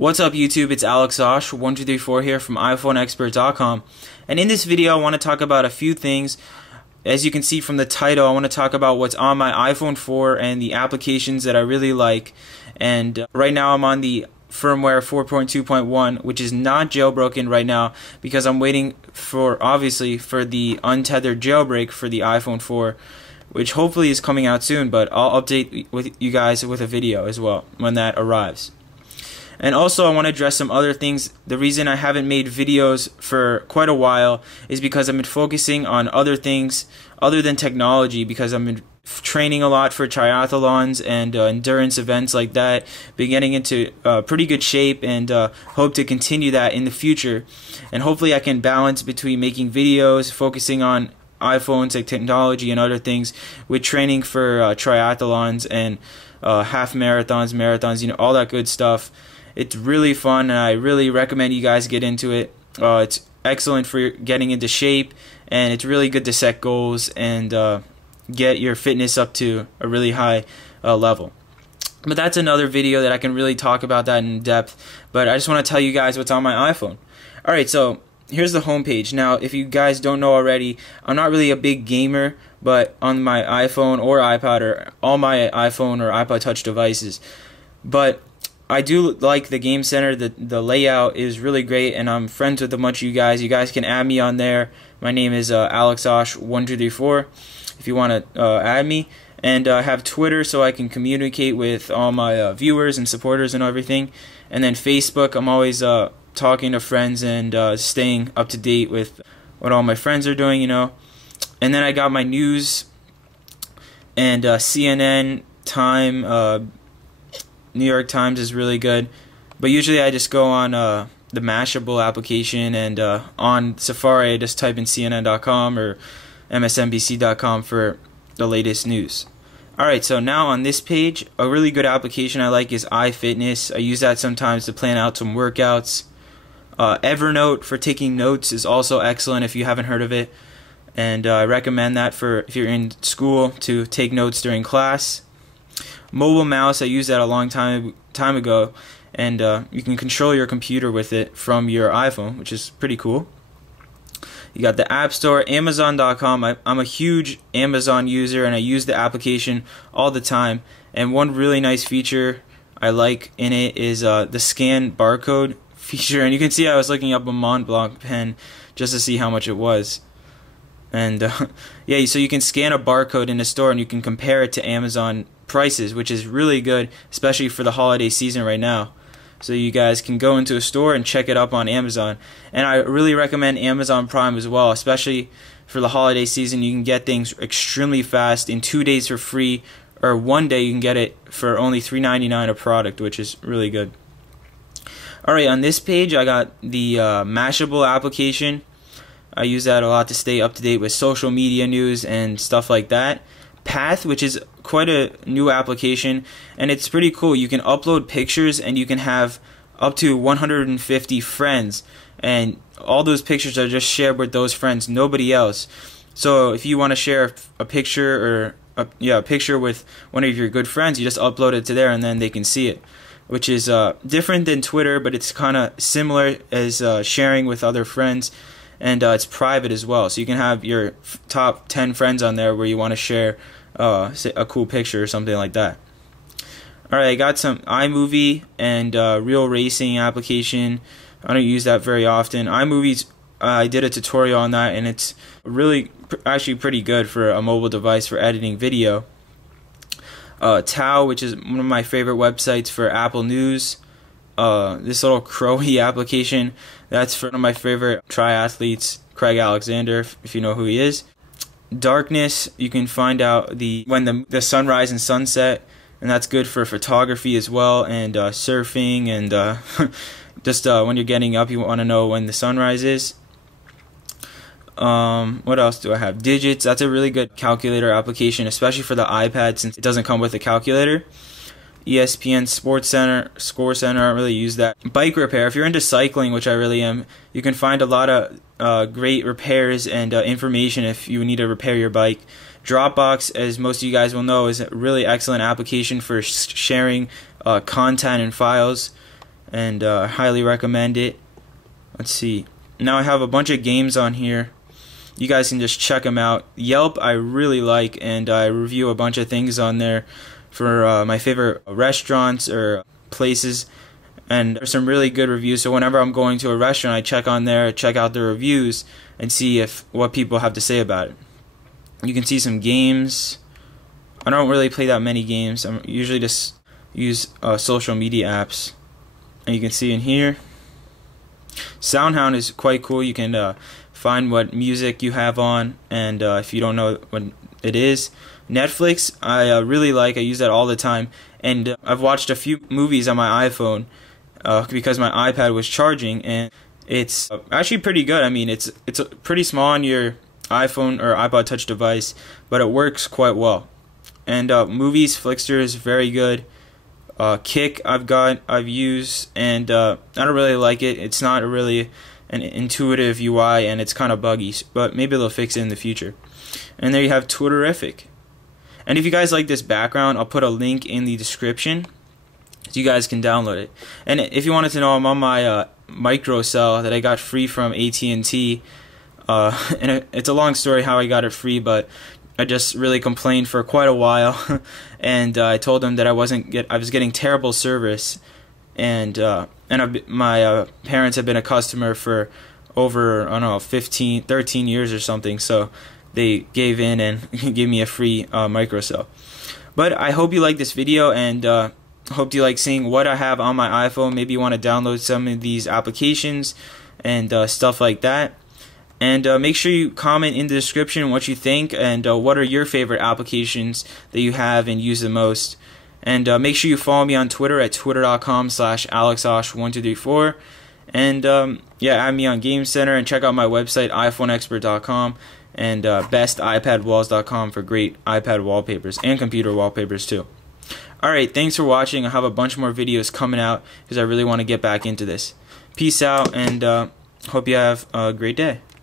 What's up YouTube, it's AlexOsh1234 here from iPhoneExpert.com, and in this video I want to talk about a few things. As you can see from the title, I want to talk about what's on my iPhone 4 and the applications that I really like. And right now I'm on the firmware 4.2.1, which is not jailbroken right now because I'm waiting for, obviously, for the untethered jailbreak for the iPhone 4, which hopefully is coming out soon, but I'll update with you guys with a video as well when that arrives. And also I want to address some other things. The reason I haven't made videos for quite a while is because I've been focusing on other things other than technology, because I've been training a lot for triathlons and endurance events like that, been getting into pretty good shape, and hope to continue that in the future. And hopefully I can balance between making videos, focusing on iPhones, like technology and other things, with training for triathlons and half marathons, marathons, all that good stuff. It's really fun, and I really recommend you guys get into it. It's excellent for getting into shape, and it's really good to set goals and get your fitness up to a really high level. But that's another video that I can really talk about that in depth. But I just want to tell you guys what's on my iPhone. Alright, so here's the home page. Now, if you guys don't know already, I'm not really a big gamer, but on my iPhone or iPod, or all my iPhone or iPod Touch devices. But I do like the Game Center. The layout is really great, and I'm friends with a bunch of you guys. You guys can add me on there. My name is AlexOsh1234 if you want to add me. And I have Twitter so I can communicate with all my viewers and supporters and everything. And then Facebook, I'm always talking to friends and staying up to date with what all my friends are doing, And then I got my news and CNN, Time, New York Times is really good, but usually I just go on the Mashable application, and on Safari I just type in CNN.com or MSNBC.com for the latest news. Alright, so now on this page, a really good application I like is iFitness. I use that sometimes to plan out some workouts. Evernote for taking notes is also excellent if you haven't heard of it, and I recommend that for if you're in school to take notes during class. Mobile mouse, I used that a long time ago, and you can control your computer with it from your iPhone, which is pretty cool. You got the App Store, Amazon.com. I'm a huge Amazon user, and I use the application all the time. And one really nice feature I like in it is the scan barcode feature. And you can see I was looking up a Mont Blanc pen just to see how much it was. And yeah, so you can scan a barcode in the store and you can compare it to Amazon prices, which is really good, especially for the holiday season right now. So you guys can go into a store and check it up on Amazon. And I really recommend Amazon Prime as well, especially for the holiday season. You can get things extremely fast, in 2 days for free, or 1 day you can get it for only $3.99 a product, which is really good. Alright, on this page I got the Mashable application. I use that a lot to stay up to date with social media news and stuff like that. Path, which is quite a new application, and it's pretty cool. You can upload pictures and you can have up to 150 friends, and all those pictures are just shared with those friends, nobody else. So if you want to share a picture, or a picture with one of your good friends, you just upload it to there and then they can see it, which is different than Twitter, but it's kind of similar as sharing with other friends. And it's private as well, so you can have your top 10 friends on there where you want to share say a cool picture or something like that. Alright, I got some iMovie and Real Racing application. I don't use that very often. iMovie, I did a tutorial on that, and it's really actually pretty good for a mobile device for editing video. Tao, which is one of my favorite websites for Apple News. This little Crowy application, that's for one of my favorite triathletes, Craig Alexander, if you know who he is. Darkness, you can find out when the sunrise and sunset, and that's good for photography as well, and surfing, and just when you're getting up, you want to know when the sunrise is. What else do I have? Digits, that's a really good calculator application, especially for the iPad since it doesn't come with a calculator. ESPN, Sports Center, Score Center, I don't really use that. Bike repair, if you're into cycling, which I really am, you can find a lot of great repairs and information if you need to repair your bike. Dropbox, as most of you guys will know, is a really excellent application for sharing content and files. and I highly recommend it. Let's see. Now I have a bunch of games on here. You guys can just check them out. Yelp I really like, and I review a bunch of things on there for my favorite restaurants or places, and there's some really good reviews. So whenever I'm going to a restaurant, I check on there, check out the reviews, and see what people have to say about it. You can see some games. I don't really play that many games. I usually just use social media apps. And you can see in here, Soundhound is quite cool. You can find what music you have on, and if you don't know what it is. Netflix I really like. I use that all the time, and I've watched a few movies on my iPhone because my iPad was charging, and it's actually pretty good. I mean, it's pretty small on your iPhone or iPod Touch device, but it works quite well. And movies, Flickster is very good. Kick I've used, and I don't really like it. It's not really an intuitive UI, and it's kind of buggy, but maybe they'll fix it in the future. And there you have Twitterific. And if you guys like this background, I'll put a link in the description so you guys can download it. And if you wanted to know, I'm on my microcell that I got free from AT&T. And it's a long story how I got it free, but I just really complained for quite a while, and I told them that I was getting terrible service, and my parents have been a customer for over, I don't know, 13 years or something, so they gave in and gave me a free microcell. But I hope you like this video, and hope you like seeing what I have on my iPhone. Maybe you want to download some of these applications and stuff like that. And make sure you comment in the description what you think, and what are your favorite applications that you have and use the most. And make sure you follow me on Twitter at twitter.com/alexosh1234. And yeah, add me on Game Center, and check out my website iPhoneexpert.com and bestipadwalls.com for great iPad wallpapers and computer wallpapers too. Alright, thanks for watching. I have a bunch more videos coming out because I really want to get back into this. Peace out, and hope you have a great day.